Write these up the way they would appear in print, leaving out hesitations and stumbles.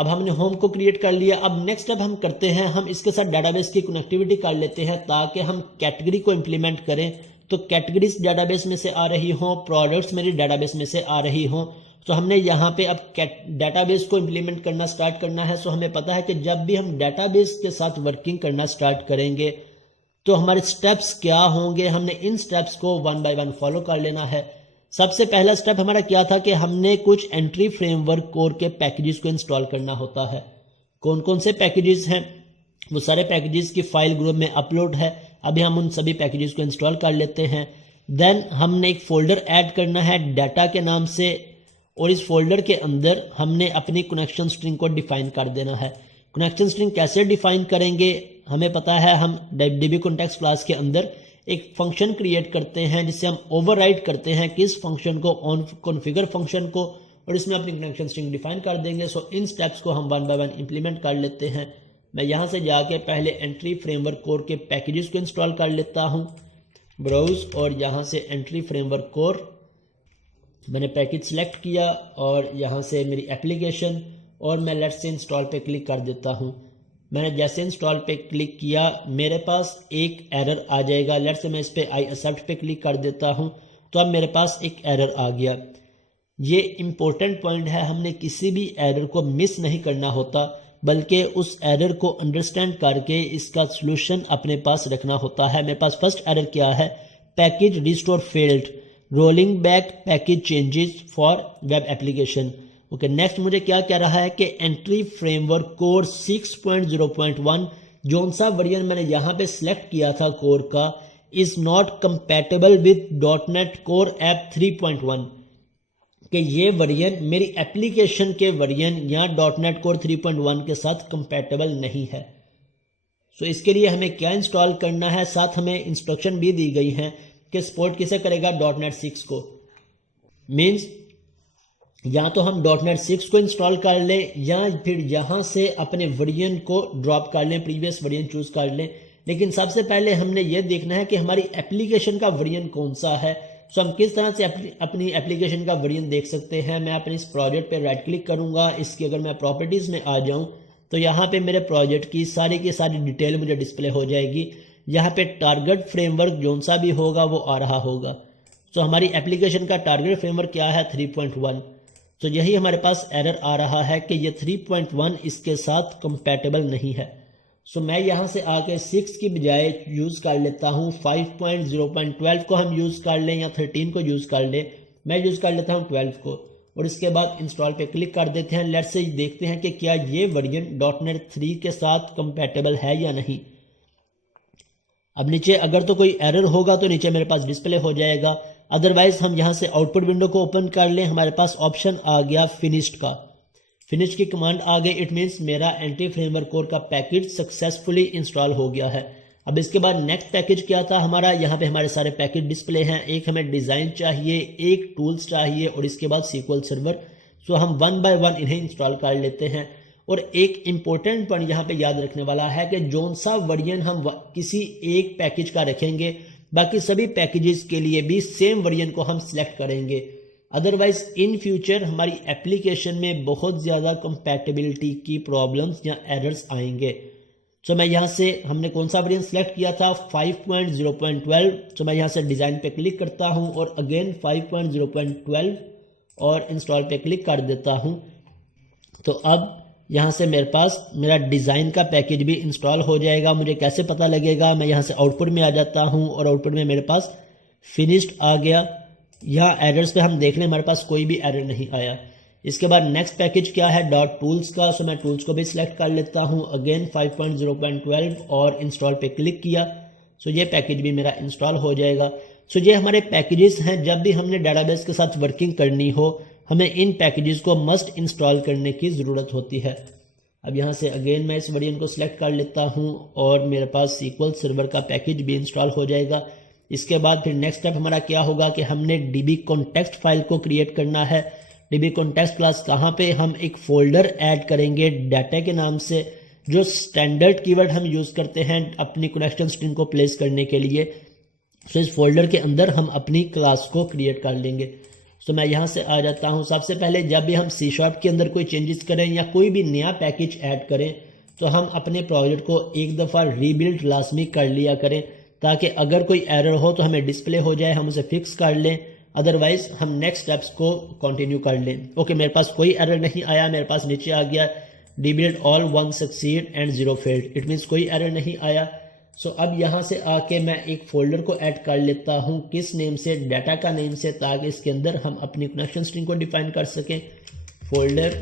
अब हमने होम को क्रिएट कर लिया। अब नेक्स्ट स्टेप हम करते हैं, हम इसके साथ डाटाबेस की कनेक्टिविटी कर लेते हैं ताकि हम कैटेगरी को इंप्लीमेंट करें। तो कैटेगरीज डाटाबेस में से आ रही हों, प्रोडक्ट्स मेरी डाटाबेस में से आ रही हों। तो हमने यहाँ पे अब डाटाबेस को इंप्लीमेंट करना स्टार्ट करना है। सो हमें पता है कि जब भी हम डाटाबेस के साथ वर्किंग करना स्टार्ट करेंगे तो हमारे स्टेप्स क्या होंगे, हमने इन स्टेप्स को वन बाय वन फॉलो कर लेना है। सबसे पहला स्टेप हमारा क्या था कि हमने कुछ एंट्री फ्रेमवर्क कोर के पैकेजेस को इंस्टॉल करना होता है। कौन कौन से पैकेजेस हैं, वो सारे पैकेजेस की फाइल ग्रुप में अपलोड है। अभी हम उन सभी पैकेजेस को इंस्टॉल कर लेते हैं। देन हमने एक फोल्डर ऐड करना है डाटा के नाम से, और इस फोल्डर के अंदर हमने अपनी कनेक्शन स्ट्रिंग को डिफाइन कर देना है। कनेक्शन स्ट्रिंग कैसे डिफाइन करेंगे, हमें पता है हम डीबी कॉन्टेक्स्ट क्लास के अंदर एक फंक्शन क्रिएट करते हैं जिससे हम ओवरराइड करते हैं किस फंक्शन को, ऑन कॉन्फ़िगर फंक्शन को, और इसमें अपनी कनेक्शन स्ट्रिंग डिफाइन कर देंगे। सो इन स्टेप्स को हम वन बाय वन इंप्लीमेंट कर लेते हैं। मैं यहाँ से जाके पहले एंट्री फ्रेमवर्क कोर के पैकेजेस को इंस्टॉल कर लेता हूँ, ब्राउज, और यहाँ से एंट्री फ्रेमवर्क कोर मैंने पैकेज सेलेक्ट किया और यहाँ से मेरी एप्लीकेशन, और मैं लेट्स से इंस्टॉल पे क्लिक कर देता हूँ। मैंने जैसे इंस्टॉल पे क्लिक किया मेरे पास एक एरर आ जाएगा। लेट्स से मैं इस पे आई एक्सेप्ट पे क्लिक कर देता हूँ, तो अब मेरे पास एक एरर आ गया। ये इम्पोर्टेंट पॉइंट है, हमने किसी भी एरर को मिस नहीं करना होता बल्कि उस एरर को अंडरस्टैंड करके इसका सोल्यूशन अपने पास रखना होता है। मेरे पास फर्स्ट एरर क्या है, package restore failed, rolling back package changes for web application. Okay, next मुझे क्या कह रहा है कि एंट्री फ्रेमवर्क कोर 6.0.1 जोन सा वर्जन मैंने यहाँ पे सिलेक्ट किया था कोर का, is not compatible with .NET core app 3.1, कि ये वर्जन मेरी एप्लीकेशन के वर्जन या .NET कोर 3.1 के साथ कंपैटिबल नहीं है। सो इसके लिए हमें क्या इंस्टॉल करना है, साथ हमें इंस्ट्रक्शन भी दी गई है कि सपोर्ट किसे करेगा, .NET 6 को। मीन्स या तो हम .NET 6 को इंस्टॉल कर लें या फिर यहाँ से अपने वर्जन को ड्रॉप कर लें, प्रीवियस वर्जन चूज कर लें। लेकिन सबसे पहले हमने ये देखना है कि हमारी एप्लीकेशन का वर्जन कौन सा है। सो हम किस तरह से अपनी एप्लीकेशन का वर्जन देख सकते हैं। मैं अपने इस प्रोजेक्ट पे राइट क्लिक करूँगा, इसकी अगर मैं प्रॉपर्टीज़ में आ जाऊँ तो यहाँ पे मेरे प्रोजेक्ट की सारी डिटेल मुझे डिस्प्ले हो जाएगी। यहाँ पे टारगेट फ्रेमवर्क जोन सा भी होगा वो आ रहा होगा। सो हमारी एप्लीकेशन का टारगेट फ्रेमवर्क क्या है, 3.1। तो यही हमारे पास एरर आ रहा है कि ये 3.1 इसके साथ कंपैटिबल नहीं है। सो मैं यहाँ से आके 6 की बजाय यूज़ कर लेता हूँ 5.0.12 को हम यूज़ कर लें या 13 को यूज़ कर लें। मैं यूज़ कर लेता हूँ 12 को, और इसके बाद इंस्टॉल पे क्लिक कर देते हैं। लेट्स से देखते हैं कि क्या ये वर्जन .NET 3 के साथ कंपैटिबल है या नहीं। अब नीचे अगर तो कोई एरर होगा तो नीचे मेरे पास डिस्प्ले हो जाएगा, अदरवाइज हम यहाँ से आउटपुट विंडो को ओपन कर लें। हमारे पास ऑप्शन आ गया फिनिश्ड का, फिनिश की कमांड आ गई। इट मीन्स मेरा एंट्री फ्रेमवर्क कोर का पैकेज सक्सेसफुली इंस्टॉल हो गया है। अब इसके बाद नेक्स्ट पैकेज क्या था हमारा, यहाँ पे हमारे सारे पैकेज डिस्प्ले हैं। एक हमें डिज़ाइन चाहिए, एक टूल्स चाहिए, और इसके बाद SQL सर्वर। सो हम वन बाय वन इन्हें इंस्टॉल कर लेते हैं। और एक इम्पोर्टेंट पॉइंट यहाँ पे याद रखने वाला है कि जोन सा वर्जन हम किसी एक पैकेज का रखेंगे, बाकी सभी पैकेजेस के लिए भी सेम वर्जन को हम सिलेक्ट करेंगे। अदरवाइज इन फ्यूचर हमारी एप्लीकेशन में बहुत ज़्यादा कंपैटिबिलिटी की प्रॉब्लम्स या एरर्स आएंगे। सो मैं यहाँ से, हमने कौन सा वर्जन सिलेक्ट किया था, 5.0.12। सो मैं यहाँ से डिज़ाइन पे क्लिक करता हूँ और अगेन 5.0.12 और इंस्टॉल पे क्लिक कर देता हूँ। तो अब यहाँ से मेरे पास मेरा डिज़ाइन का पैकेज भी इंस्टॉल हो जाएगा। मुझे कैसे पता लगेगा, मैं यहाँ से आउटपुट में आ जाता हूँ और आउटपुट में मेरे पास फिनिश्ड आ गया। यहाँ एरर्स पे हम देख लें, हमारे पास कोई भी एरर नहीं आया। इसके बाद नेक्स्ट पैकेज क्या है, .tools का। सो मैं टूल्स को भी सिलेक्ट कर लेता हूँ, अगेन 5.0.12 और इंस्टॉल पे क्लिक किया। सो ये पैकेज भी मेरा इंस्टॉल हो जाएगा। सो ये हमारे पैकेजेस हैं, जब भी हमने डाटाबेस के साथ वर्किंग करनी हो हमें इन पैकेजेस को मस्ट इंस्टॉल करने की ज़रूरत होती है। अब यहाँ से अगेन मैं इस वर्जन को सिलेक्ट कर लेता हूँ और मेरे पास SQL सर्वर का पैकेज भी इंस्टॉल हो जाएगा। इसके बाद फिर नेक्स्ट स्टेप हमारा क्या होगा कि हमने DB कॉन्टेक्स्ट फाइल को क्रिएट करना है। DB कॉन्टेक्स्ट क्लास कहाँ पे, हम एक फोल्डर ऐड करेंगे डाटा के नाम से, जो स्टैंडर्ड कीवर्ड हम यूज़ करते हैं अपनी कनेक्शन स्ट्रिंग को प्लेस करने के लिए। तो इस फोल्डर के अंदर हम अपनी क्लास को क्रिएट कर लेंगे। सो मैं यहाँ से आ जाता हूँ। सबसे पहले जब भी हम C# के अंदर कोई चेंजेस करें या कोई भी नया पैकेज ऐड करें तो हम अपने प्रोजेक्ट को एक दफ़ा रीबिल्ड लाजमी कर लिया करें, ताकि अगर कोई एरर हो तो हमें डिस्प्ले हो जाए, हम उसे फिक्स कर लें, अदरवाइज हम नेक्स्ट स्टेप्स को कंटिन्यू कर लें। ओके, मेरे पास कोई एरर नहीं आया, मेरे पास नीचे आ गया rebuild all 1 succeed and 0 failed, it means कोई एरर नहीं आया। सो अब यहाँ से आके मैं एक फोल्डर को ऐड कर लेता हूँ, किस नेम से, डाटा का नेम से, ताकि इसके अंदर हम अपनी कनेक्शन स्ट्रिंग को डिफाइन कर सकें। फोल्डर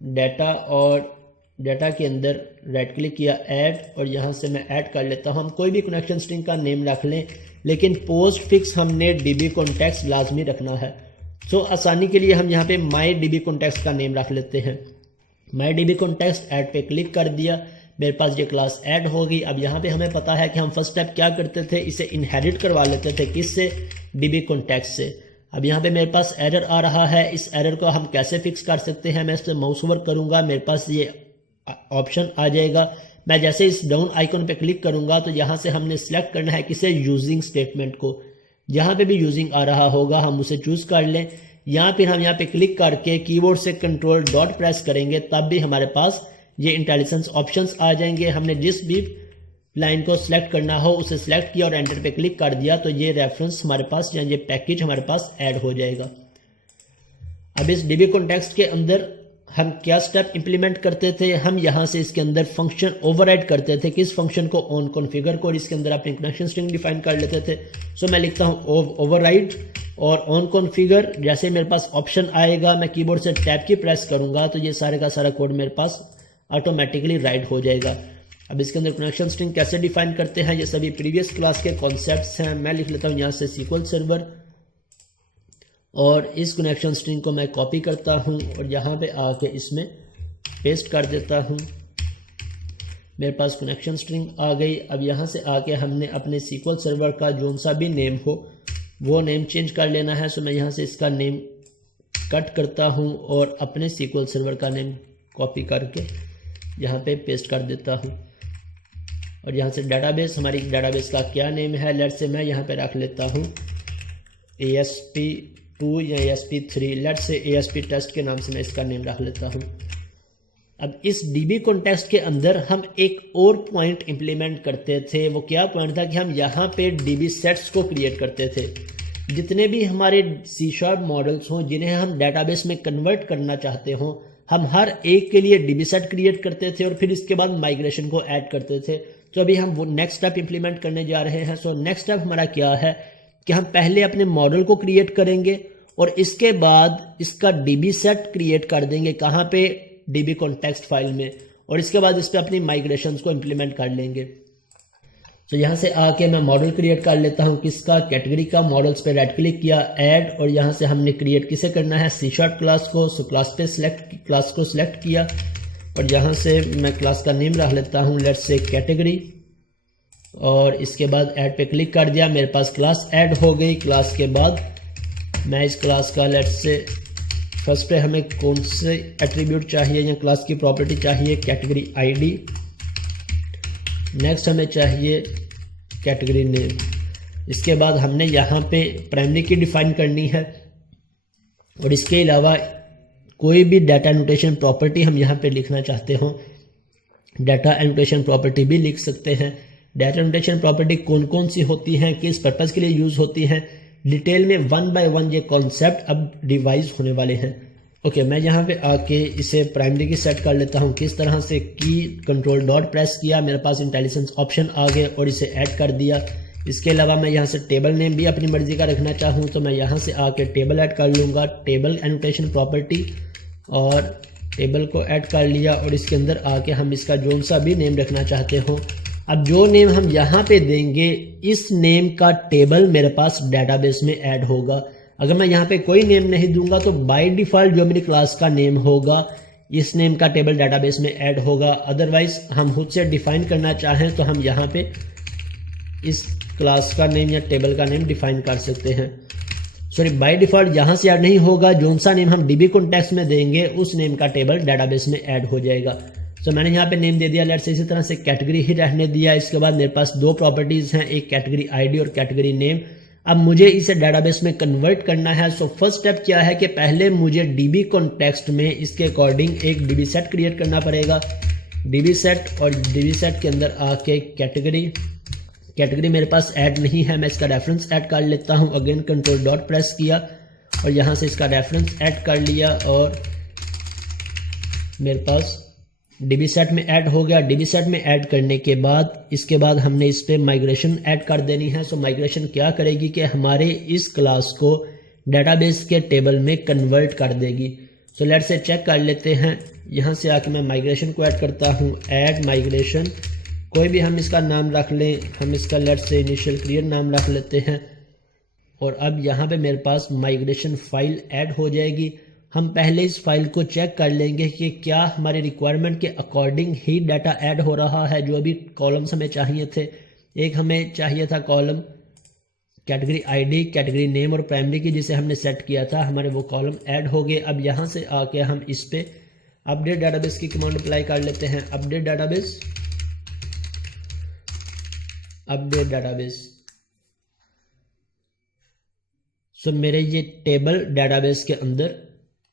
डाटा, और डाटा के अंदर राइट क्लिक किया ऐड, और यहाँ से मैं ऐड कर लेता हूँ। हम कोई भी कनेक्शन स्ट्रिंग का नेम रख लें, लेकिन पोस्ट फिक्स हमने DB कॉन्टेक्स्ट लाजमी रखना है। सो आसानी के लिए हम यहाँ पे माई DB कॉन्टेक्स्ट का नेम रख लेते हैं। माई DB कॉन्टेक्स्ट ऐड पे क्लिक कर दिया, मेरे पास ये क्लास ऐड हो गई। अब यहाँ पे हमें पता है कि हम फर्स्ट स्टेप क्या करते थे, इसे इनहेरिट करवा लेते थे, किससे, DB कॉन्टेक्स्ट से। अब यहाँ पे मेरे पास एरर आ रहा है, इस एरर को हम कैसे फिक्स कर सकते हैं, मैं इस पर माउस ओवर करूँगा, मेरे पास ये ऑप्शन आ जाएगा। मैं जैसे इस डाउन आइकन पे क्लिक करूंगा तो यहाँ से हमने सिलेक्ट करना है किसे, यूजिंग स्टेटमेंट को। जहाँ पे भी यूजिंग आ रहा होगा हम उसे चूज कर लें। यहाँ फिर हम यहाँ पे क्लिक करके कीबोर्ड से कंट्रोल डॉट प्रेस करेंगे, तब भी हमारे पास ये इंटेलिजेंस ऑप्शंस आ जाएंगे। हमने जिस भी लाइन को सिलेक्ट करना हो उसे सिलेक्ट किया और एंटर पे क्लिक कर दिया तो ये रेफरेंस हमारे पास या ये पैकेज हमारे पास ऐड हो जाएगा। अब इस DB कॉन्टेक्स्ट के अंदर हम क्या स्टेप इंप्लीमेंट करते थे, हम यहाँ से इसके अंदर फंक्शन ओवरराइड करते थे। किस फंक्शन को, ऑन कॉन्फ़िगर को, और इसके अंदर अपनी कनेक्शन स्ट्रिंग डिफाइन कर लेते थे। सो मैं लिखता हूँ ओवरराइड और ऑन कॉन्फ़िगर। जैसे मेरे पास ऑप्शन आएगा, मैं कीबोर्ड से टैब की प्रेस करूंगा तो ये सारे का सारा कोड मेरे पास ऑटोमेटिकली राइट हो जाएगा। अब इसके अंदर कनेक्शन स्ट्रिंग कैसे डिफाइन करते हैं, ये सभी प्रीवियस क्लास के कॉन्सेप्ट्स हैं। मैं लिख लेता हूँ यहाँ से SQL सर्वर, और इस कनेक्शन स्ट्रिंग को मैं कॉपी करता हूँ और यहाँ पे आके इसमें पेस्ट कर देता हूँ। मेरे पास कनेक्शन स्ट्रिंग आ गई। अब यहाँ से आके हमने अपने SQL सर्वर का जो सा भी नेम हो वो नेम चेंज कर लेना है। सो मैं यहाँ से इसका नेम कट करता हूँ और अपने SQL सर्वर का नेम कॉपी करके यहाँ पे पेस्ट कर देता हूँ। और यहाँ से डाटाबेस, हमारी डाटाबेस का क्या नेम है, लेट से मैं यहाँ पे रख लेता हूँ ASP2 या ASP3, लेट से ASP टेस्ट के नाम से मैं इसका नेम रख लेता हूँ। अब इस DB कॉन्टेक्स्ट के अंदर हम एक और पॉइंट इंप्लीमेंट करते थे। वो क्या पॉइंट था कि हम यहाँ पे DB सेट्स को क्रिएट करते थे। जितने भी हमारे C# मॉडल्स हों जिन्हें हम डेटाबेस में कन्वर्ट करना चाहते हों, हम हर एक के लिए DB सेट क्रिएट करते थे और फिर इसके बाद माइग्रेशन को ऐड करते थे। तो अभी हम वो नेक्स्ट स्टेप इंप्लीमेंट करने जा रहे हैं। सो नेक्स्ट स्टेप हमारा क्या है कि हम पहले अपने मॉडल को क्रिएट करेंगे और इसके बाद इसका DB सेट क्रिएट कर देंगे, कहाँ पे, DB कॉन्टेक्स्ट फाइल में, और इसके बाद इस पर अपनी माइग्रेशंस को इंप्लीमेंट कर लेंगे। तो यहाँ से आके मैं मॉडल क्रिएट कर लेता हूँ, किसका, कैटेगरी का। मॉडल्स पे राइट क्लिक किया, ऐड, और यहाँ से हमने क्रिएट किसे करना है, C# क्लास को। सो क्लास को सिलेक्ट किया और यहाँ से मैं क्लास का नेम रख लेता हूँ, लेट्स से कैटेगरी, और इसके बाद ऐड पे क्लिक कर दिया। मेरे पास क्लास ऐड हो गई। क्लास के बाद मैं इस क्लास का लेट्स से फर्स्ट पे हमें कौन से एट्रीब्यूट चाहिए या क्लास की प्रॉपर्टी चाहिए, कैटेगरी ID। नेक्स्ट हमें चाहिए कैटेगरी नेम। इसके बाद हमने यहाँ पे प्राइमरी की डिफाइन करनी है और इसके अलावा कोई भी डाटा एनोटेशन प्रॉपर्टी हम यहाँ पे लिखना चाहते हो, डाटा एनोटेशन प्रॉपर्टी भी लिख सकते हैं। डाटा एनोटेशन प्रॉपर्टी कौन कौन सी होती हैं, किस पर्पस के लिए यूज होती हैं, डिटेल में 1 बाय 1 ये कॉन्सेप्ट अब रिवाइज होने वाले हैं। ओके, मैं यहाँ पे आके इसे प्राइमरी की सेट कर लेता हूँ। किस तरह से, की कंट्रोल डॉट प्रेस किया, मेरे पास इंटेलिजेंस ऑप्शन आ गए और इसे ऐड कर दिया। इसके अलावा मैं यहाँ से टेबल नेम भी अपनी मर्जी का रखना चाहूँ तो मैं यहाँ से आके टेबल ऐड कर लूँगा, टेबल एनोटेशन प्रॉपर्टी, और टेबल को ऐड कर लिया और इसके अंदर आके हम इसका जोन सा भी नेम रखना चाहते हो। अब जो नेम हम यहाँ पे देंगे, इस नेम का टेबल मेरे पास डेटाबेस में ऐड होगा। अगर मैं यहाँ पे कोई नेम नहीं दूंगा तो बाय डिफॉल्ट जो मेरी क्लास का नेम होगा, इस नेम का टेबल डेटाबेस में ऐड होगा। अदरवाइज हम खुद से डिफाइन करना चाहें तो हम यहाँ पे इस क्लास का नेम या टेबल का नेम डिफाइन कर सकते हैं। सॉरी, बाय डिफॉल्ट यहाँ से ऐड नहीं होगा, जो सा नेम हम DB कॉन्टेक्स्ट में देंगे उस नेम का टेबल डेटाबेस में ऐड हो जाएगा। तो मैंने यहाँ पे नेम दे दिया, लेट्स इसी तरह से कैटेगरी ही रहने दिया। इसके बाद मेरे पास दो प्रॉपर्टीज हैं, एक कैटेगरी ID और कैटेगरी नेम। अब मुझे इसे डेटाबेस में कन्वर्ट करना है। सो फर्स्ट स्टेप क्या है कि पहले मुझे डीबी कॉन्टेक्स्ट में इसके अकॉर्डिंग एक डीबी सेट क्रिएट करना पड़ेगा। डीबी सेट, और डीबी सेट के अंदर आके कैटेगरी मेरे पास ऐड नहीं है, मैं इसका रेफरेंस ऐड कर लेता हूँ। अगेन कंट्रोल डॉट प्रेस किया और यहाँ से इसका रेफरेंस ऐड कर लिया और मेरे पास डीबी सेट में ऐड हो गया। डीबी सेट में ऐड करने के बाद इसके बाद हमने इस पे माइग्रेशन ऐड कर देनी है। सो माइग्रेशन क्या करेगी कि हमारे इस क्लास को डेटाबेस के टेबल में कन्वर्ट कर देगी। सो लेट्स से चेक कर लेते हैं। यहाँ से आके मैं माइग्रेशन को ऐड करता हूँ, ऐड माइग्रेशन, कोई भी हम इसका नाम रख लें, हम इसका लेट्स से इनिशियल क्लियर नाम रख लेते हैं। और अब यहाँ पे मेरे पास माइग्रेशन फाइल ऐड हो जाएगी। हम पहले इस फाइल को चेक कर लेंगे कि क्या हमारे रिक्वायरमेंट के अकॉर्डिंग ही डाटा ऐड हो रहा है। जो अभी कॉलम्स हमें चाहिए थे, एक हमें चाहिए था column category ID, category name और प्राइमरी की, जिसे हमने सेट किया था, हमारे वो कॉलम ऐड हो गए। अब यहाँ से आके हम इस पे अपडेट डाटाबेस की कमांड अप्लाई कर लेते हैं। Update database, update database. So मेरे ये टेबल डाटाबेस के अंदर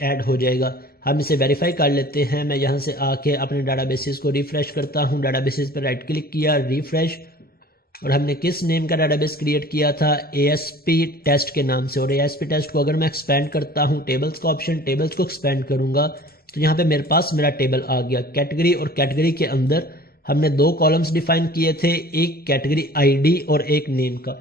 ऐड हो जाएगा। हम इसे वेरीफाई कर लेते हैं। मैं यहाँ से आके अपने डाटाबेसेस को रिफ्रेश करता हूँ। डाटाबेसेस पर राइट क्लिक किया, रिफ्रेश, और हमने किस नेम का डाटाबेस क्रिएट किया था, ASP टेस्ट के नाम से। और ASP टेस्ट को अगर मैं एक्सपेंड करता हूँ, टेबल्स का ऑप्शन, टेबल्स को एक्सपेंड करूँगा तो यहाँ पे मेरे पास मेरा टेबल आ गया। कैटेगरी, और कैटेगरी के अंदर हमने 2 कॉलम्स डिफाइन किए थे, एक कैटेगरी ID और एक नेम का।